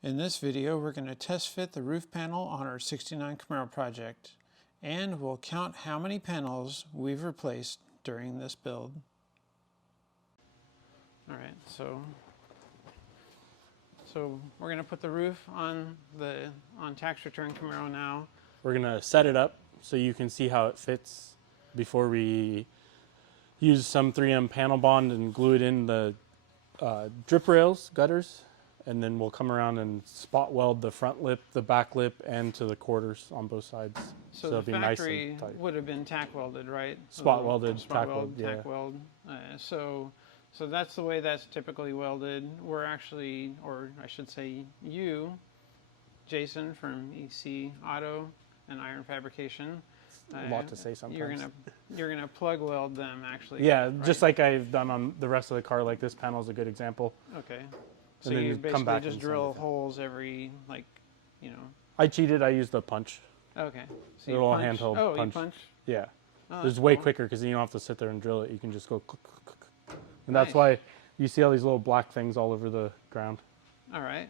In this video, we're going to test fit the roof panel on our 69 Camaro project, and we'll count how many panels we've replaced during this build. Alright, so we're going to put the roof on tax return Camaro now. We're going to set it up so you can see how it fits before we use some 3M panel bond and glue it in the drip rails, gutters. And then we'll come around and spot weld the front lip, the back lip, and to the quarters on both sides. So the factory would have been tack welded, right? Spot welded, tack weld. So that's the way that's typically welded. We're actually, or I should say you, Jason from EC Auto and Iron Fabrication. A lot to say sometimes. You're gonna plug weld them actually. Yeah, right? just like I've done on the rest of the car. Like this panel is a good example. Okay. So you basically just drill holes every, like, you know. I cheated. I used a punch. Okay. So a little handheld punch. Oh, you punch? Yeah. Oh, it's way quicker because you don't have to sit there and drill it. You can just go click, click, click, click. And that's why you see all these little black things all over the ground. All right.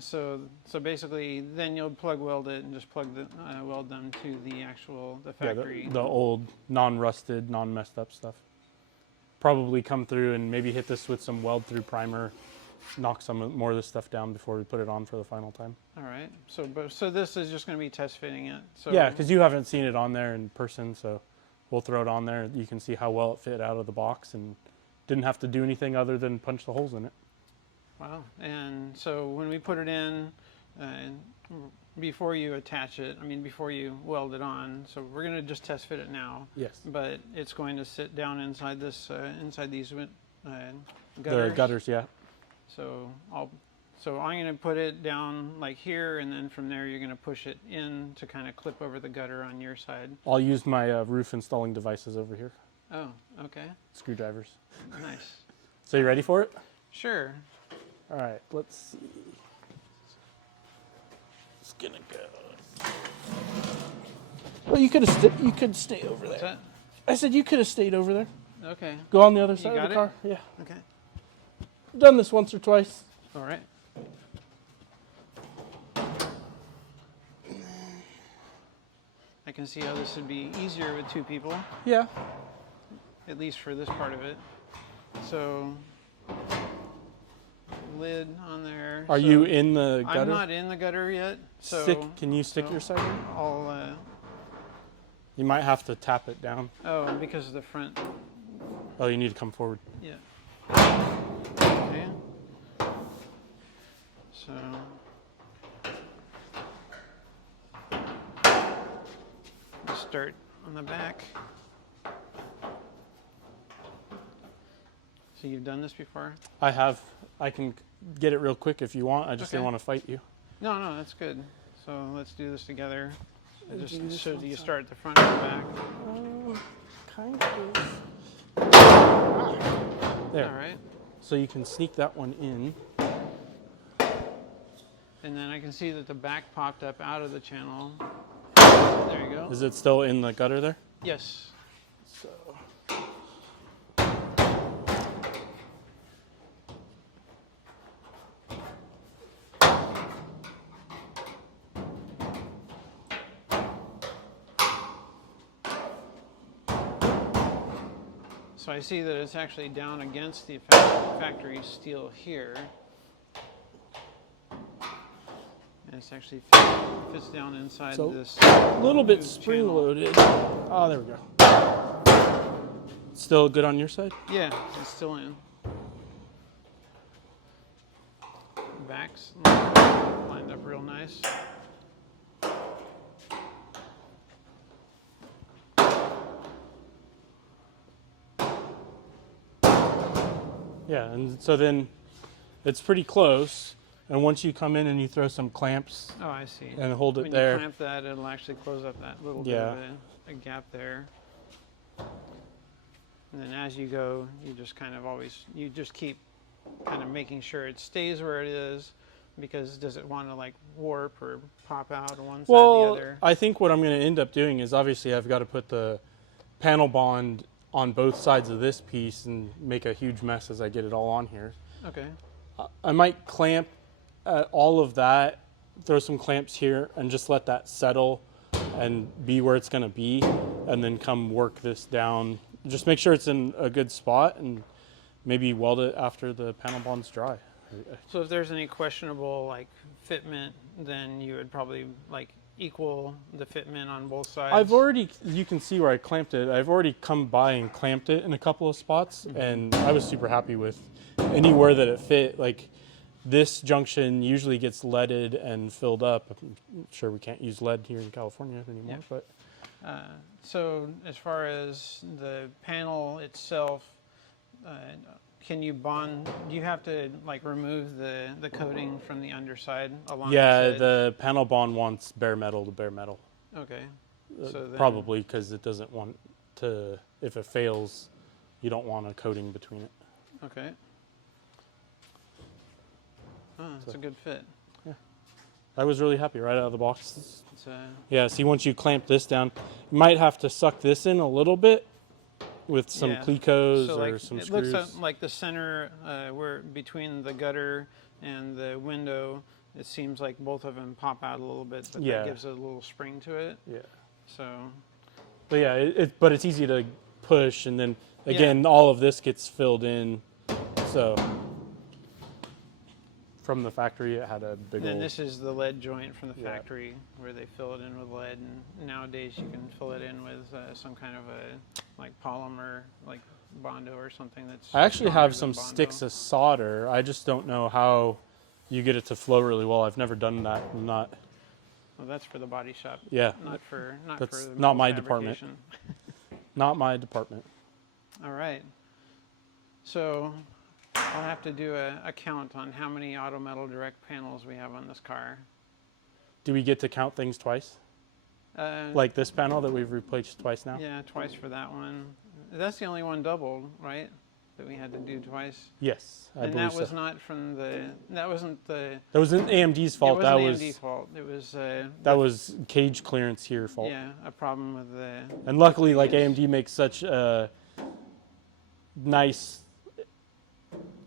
So basically, then you'll plug weld it and just weld them to the factory. Yeah, the old non-rusted, non-messed up stuff. Probably come through and maybe hit this with some weld through primer. Knock some more of this stuff down before we put it on for the final time. All right. So this is just going to be test fitting it. So yeah, because you haven't seen it on there in person, so we'll throw it on there. You can see how well it fit out of the box and didn't have to do anything other than punch the holes in it. Wow. And so when we put it in, before you attach it, before you weld it on, so we're going to just test fit it now. Yes. But it's going to sit down inside this, inside these gutters. The gutters, yeah. So I'm going to put it down like here, and then from there you're going to push it in to kind of clip over the gutter on your side. I'll use my roof installing devices over here. Oh, okay. Screwdrivers. Nice. So you ready for it? Sure. All right, let's see. It's gonna go. Well, you could stay over there. What's that? I said you could have stayed over there. Okay. Go on the other side of the car. Yeah. Okay. I've done this once or twice. All right. I can see how this would be easier with two people. Yeah. At least for this part of it. So, lid on there. Are you in the gutter? I'm not in the gutter yet. So can you stick your side in? You might have to tap it down. Oh, because of the front. Oh, you need to come forward. Yeah. Okay. So. We'll start on the back. So you've done this before? I have. I can get it real quick if you want. I just didn't want to fight you. No, that's good. So let's do this together. I just showed you start at the front and the back. Kind of. There. All right. So you can sneak that one in. And then I can see that the back popped up out of the channel. There you go. Is it still in the gutter there? Yes. So. So I see that it's actually down against the factory steel here. And it's actually fits down inside this. A little bit spring loaded. Oh, there we go. Still good on your side? Yeah, it's still in. Back's lined up real nice. Yeah, and so then it's pretty close. And once you come in and you throw some clamps I see. And hold it when there. When you clamp that, it'll actually close up that little bit of a gap there. And then as you go, you just kind of you just keep kind of making sure it stays where it is, because does it want to like warp or pop out on one side or the other? I think what I'm going to end up doing is obviously I've got to put the panel bond on both sides of this piece and make a huge mess as I get it all on here. Okay. I might clamp all of that, throw some clamps here, and just let that settle and be where it's going to be, and then come work this down. Just make sure it's in a good spot, and maybe weld it after the panel bond's dry. So if there's any questionable like fitment, then you would probably like equal the fitment on both sides. I've already, you can see where I clamped it. I've already come by and clamped it in a couple of spots, and I was super happy with anywhere that it fit. Like this junction usually gets leaded and filled up. I'm sure we can't use lead here in California anymore, but so as far as the panel itself, can you bond? Do you have to like remove the coating from the underside along yeah, this edge? the panel bond wants bare metal to bare metal. Okay. So then, Probably because it doesn't want to, if it fails, you don't want a coating between it. Okay. Oh, it's a good fit. I was really happy right out of the box. It's, Yeah, see, once you clamp this down, you might have to suck this in a little bit with some Yeah. Clecos so or like, some it screws. looks like the center where between the gutter and the window, it seems like both of them pop out a little bit, but Yeah. that gives it a little spring to it. Yeah. So But yeah, but it's easy to push, and then again, all of this gets filled in. So from the factory, it had a big then old. this is the lead joint from the Yeah. factory where they fill it in with lead, and nowadays you can fill it in with some kind of a like polymer, like Bondo or something that's. I actually have stronger some than Bondo. sticks of solder. I just don't know how you get it to flow really well. I've never done that. I'm not. Well, that's for the body shop. Yeah. Not for That's the not metal my department. fabrication. Not my department. All right. So I'll have to do a count on how many auto metal direct panels we have on this car. Do we get to count things twice? Like this panel that we've replaced twice now? Yeah, twice for that one. That's the only one doubled, right? That we had to do twice. Yes, I And believe that was so. not from the. That wasn't the. That wasn't AMD's fault. It That wasn't was AMD fault. It was. that was cage clearance here fault. Yeah, a problem with the. And luckily, like Yes. AMD makes such a nice,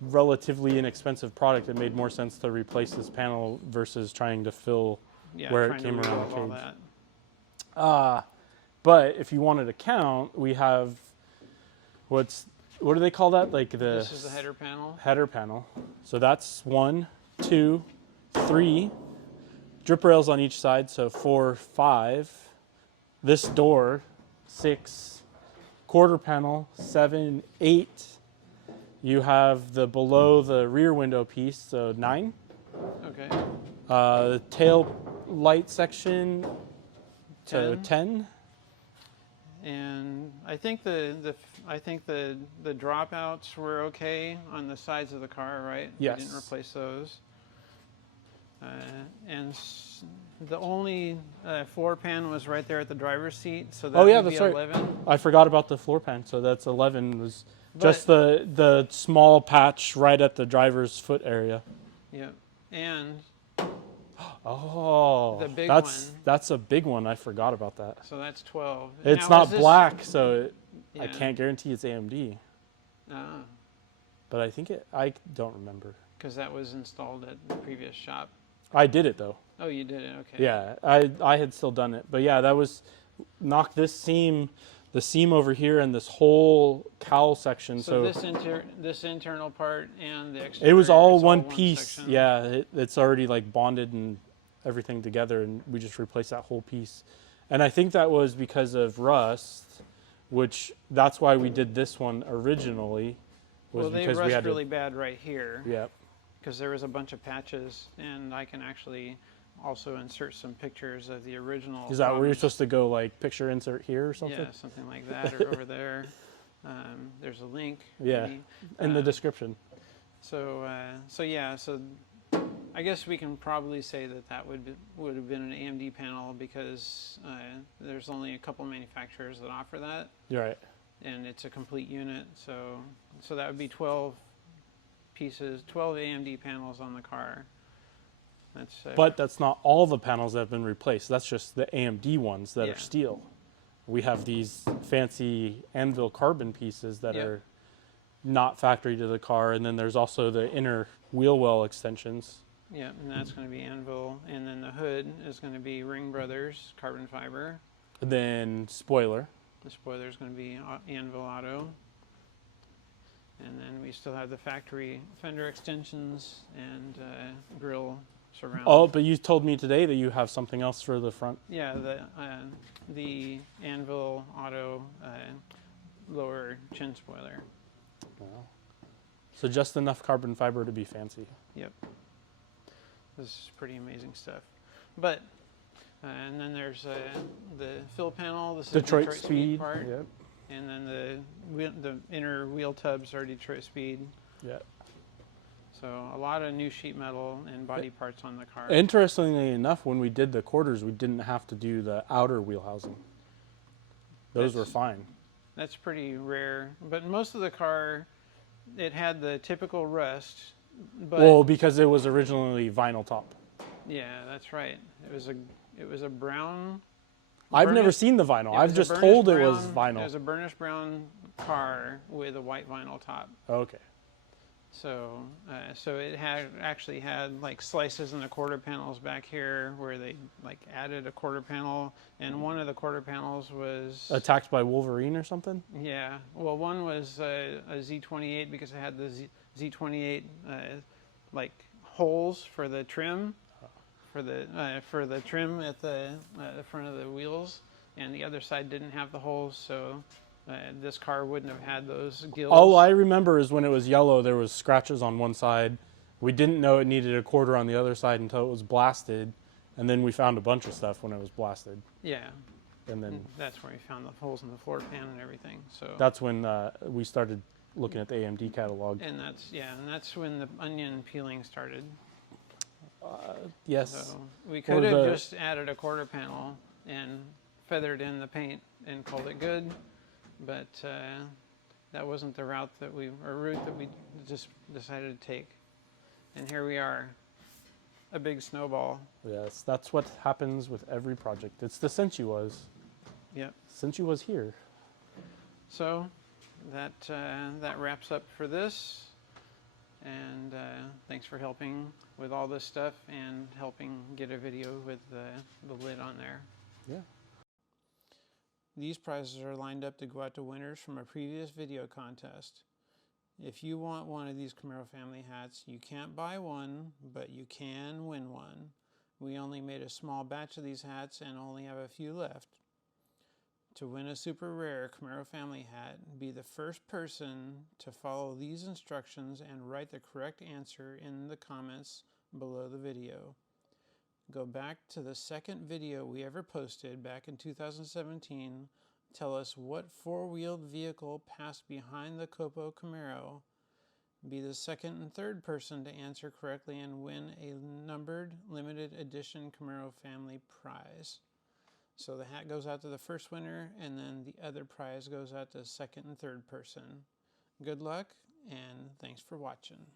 relatively inexpensive product, it made more sense to replace this panel versus trying to fill Yeah, where it trying to came around resolve the all cage. that. But if you wanted to count, we have what do they call that? Like the This is the header panel. header panel. So that's 1, 2, 3 drip rails on each side. So 4, 5. This door, 6. Quarter panel, 7, 8. You have the below the rear window piece, so 9. Okay. The tail light section, so 10. And I think the dropouts were okay on the sides of the car, right? Yes. We didn't replace those. The only floor pan was right there at the driver's seat, so that Oh, yeah, would be that's right. 11. I forgot about the floor pan, so that's 11 was just the small patch right at the driver's foot area. Yeah, and Oh, The big that's one. that's a big one. I forgot about that. so that's 12. It's Now, not is this- black, so I Yeah. can't guarantee it's AMD. But I think I don't remember. Because that was installed at the previous shop. I did it though. Oh, you did it. Okay. Yeah, I had still done it, but yeah, that was knock this seam, the seam over here, and this whole cowl section. So So this internal part and the exterior. it was all it's one piece. section. Yeah, it's already like bonded and everything together, and we just replaced that whole piece. And I think that was because of rust, which that's why we did this one originally. Was Well, they because rust we had really bad right here. Yeah. Because there was a bunch of patches, and I can actually also insert some pictures of the original. Is that where you're problems. supposed to go, like picture insert here or something? Yeah, something like that, or over there. There's a link. Yeah. maybe. In the Uh, description. So I guess we can probably say that would have been an AMD panel because there's only a couple manufacturers that offer that, You're right. and it's a complete unit. So that would be 12 pieces, 12 AMD panels on the car. That's But that's not all the panels that have been replaced. That's just the AMD ones that Yeah. are steel. We have these fancy anvil carbon pieces that Yep. are not factory to the car, and then there's also the inner wheel well extensions. Yeah, and that's going to be Anvil. And then the hood is going to be Ring Brothers carbon fiber. And then spoiler. The spoiler is going to be Anvil Auto. And then we still have the factory fender extensions and grill surround. Oh, but you told me today that you have something else for the front. Yeah, the Anvil Auto lower chin spoiler. Wow. So just enough carbon fiber to be fancy. Yep. This is pretty amazing stuff. But and then there's the fill panel. This is Detroit Speed part. Yep. And then the inner wheel tubs are Detroit Speed. Yeah. So a lot of new sheet metal and body parts on the car. Interestingly enough, when we did the quarters, we didn't have to do the outer wheel housing. Those were fine. That's pretty rare. But most of the car, it had the typical rust. But Well, because it was originally vinyl top. yeah, that's right. It was a brown. I've never seen the vinyl. I've just told it was vinyl. It was a burnished brown car with a white vinyl top. Okay. So, so it actually had like slices in the quarter panels back here where they like added a quarter panel, and one of the quarter panels was Attacked by Wolverine or something? yeah. Well, one was a Z28 because it had the Z28 like holes for the trim, for the trim at the front of the wheels, and the other side didn't have the holes, so. This car wouldn't have had those gills. All I remember is when it was yellow, there was scratches on one side. We didn't know it needed a quarter on the other side until it was blasted, and then we found a bunch of stuff when it was blasted. Yeah. And then that's where we found the holes in the floor pan and everything. So that's when we started looking at the AMD catalog. And that's when the onion peeling started. Yes. So we could have just added a quarter panel and feathered in the paint and called it good. But that wasn't the route that we just decided to take. And here we are, a big snowball. Yes, that's what happens with every project. It's the since you was. Yep. Since you was here. So that wraps up for this. And thanks for helping with all this stuff and helping get a video with the lid on there. Yeah. These prizes are lined up to go out to winners from a previous video contest. If you want one of these CamaroFamily hats, you can't buy one, but you can win one. We only made a small batch of these hats and only have a few left. To win a super rare CamaroFamily hat, be the first person to follow these instructions and write the correct answer in the comments below the video. Go back to the second video we ever posted back in 2017. Tell us what four-wheeled vehicle passed behind the Copo Camaro. Be the second and third person to answer correctly and win a numbered limited edition CamaroFamily prize. So the hat goes out to the first winner, and then the other prize goes out to the second and third person. Good luck, and thanks for watching.